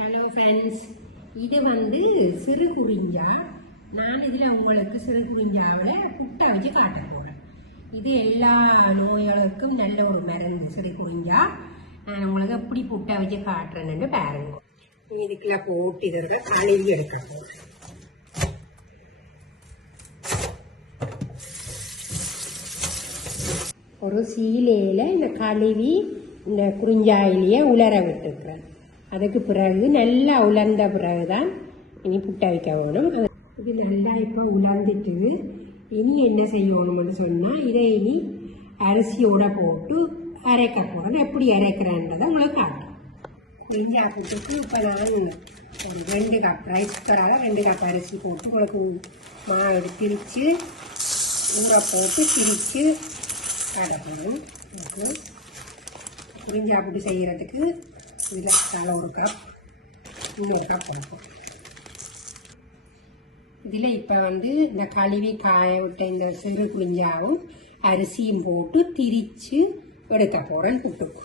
Hello friends, இது வந்து சிறு குறிஞ்சா. நான் இதில் உங்களுக்கு சிறு குறிஞ்சாவில் புட்டை வச்சு காட்ட போகிறேன். இது எல்லா நோய்களுக்கும் நல்ல ஒரு மருந்து சிறு குறிஞ்சா. நான் உங்களுக்கு எப்படி புட்டை வச்சு காட்டுறேன்னு பாருங்க. இதுக்குள்ள போட்டு இதோட கழுவி எடுக்க போகிறேன். ஒரு சீலையில் இந்த கழுவி இந்த குறிஞ்சாயிலேயே உலர விட்டுருக்குறேன். அதுக்கு பிறகு நல்லா உலர்ந்த பிறகுதான் இனி புட்டை வைக்க வேணும். இது நல்லா இப்போ உலர்ந்துட்டு இனி என்ன செய்யணும்னு சொன்னால் இதை இனி அரிசியோட போட்டு அரைக்க போகிறேன். எப்படி அரைக்கிறேன்றதை உங்களுக்கு காட்டும். குறிஞ்சா புட்டுக்கு இப்போ நான் ஒரு 2 கப் ரைஸ்கராக 2 கப் அரிசி போட்டு உங்களுக்கு மாவு திரித்து ஊற போட்டு திரித்து காட்டப்படும். குறிஞ்சா புட்டு செய்கிறதுக்கு இதில் நல்லா 1 கப் இன்னொரு கப் போடுவோம். இதில் இப்போ வந்து இந்த கழுவி காய விட்ட இந்த சிறு குறிஞ்சாவும் அரிசியும் போட்டு திரித்து எடுக்க போகிறேன் புட்டுக்கு.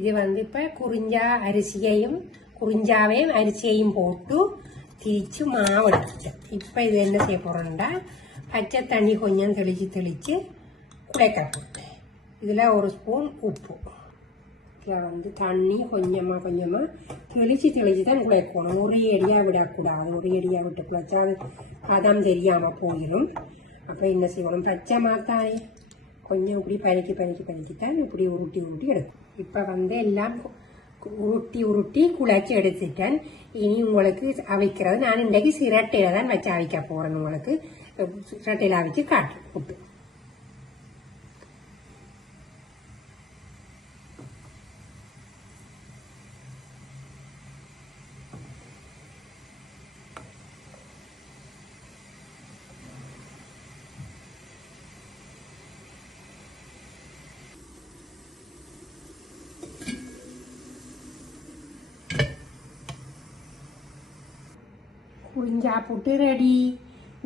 இது வந்து இப்போ குறிஞ்சாவையும் அரிசியையும் போட்டு திரிச்சு மாவு எடுத்துட்டேன். இப்போ இது என்ன செய்ய போகிறோம்னா பச்சை தண்ணி கொஞ்சம் தெளித்து குழைக்க போட்டேன். இதில் 1 ஸ்பூன் உப்பு. இதில் வந்து தண்ணி கொஞ்சமாக தெளித்து தான் குழைக்கணும். ஒரே அடியாக விடக்கூடாது. ஒரே அடியாக விட்டு குழைச்சா அது பதம் தெரியாமல் போயிடும். அப்போ என்ன செய்யணும், பச்சை மாத்தானே கொஞ்சம் இப்படி பறிக்கி தான் இப்படி உருட்டி எடுக்கும். இப்போ வந்து எல்லாம் உருட்டி குழைச்சி எடுத்துட்டேன். இனி உங்களுக்கு அவிக்கிறது நான் இன்றைக்கு சிரட்டையில் தான் வச்சு அவிக்க போகிறேன். உங்களுக்கு சிரட்டையில் அவிச்சு காட்டுறேன் புட்டு. குறிஞ்சா புட்டு ரெடி.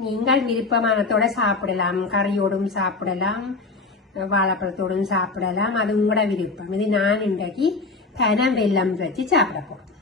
நீங்கள் விருப்பமானத்தோட சாப்பிடலாம். கறியோடும் சாப்பிடலாம், வாழைப்பழத்தோடும் சாப்பிடலாம். அது உங்களோட விருப்பம். இது நான் இன்றைக்கு பனம் வெல்லம் வச்சு சாப்பிட போகிறேன்.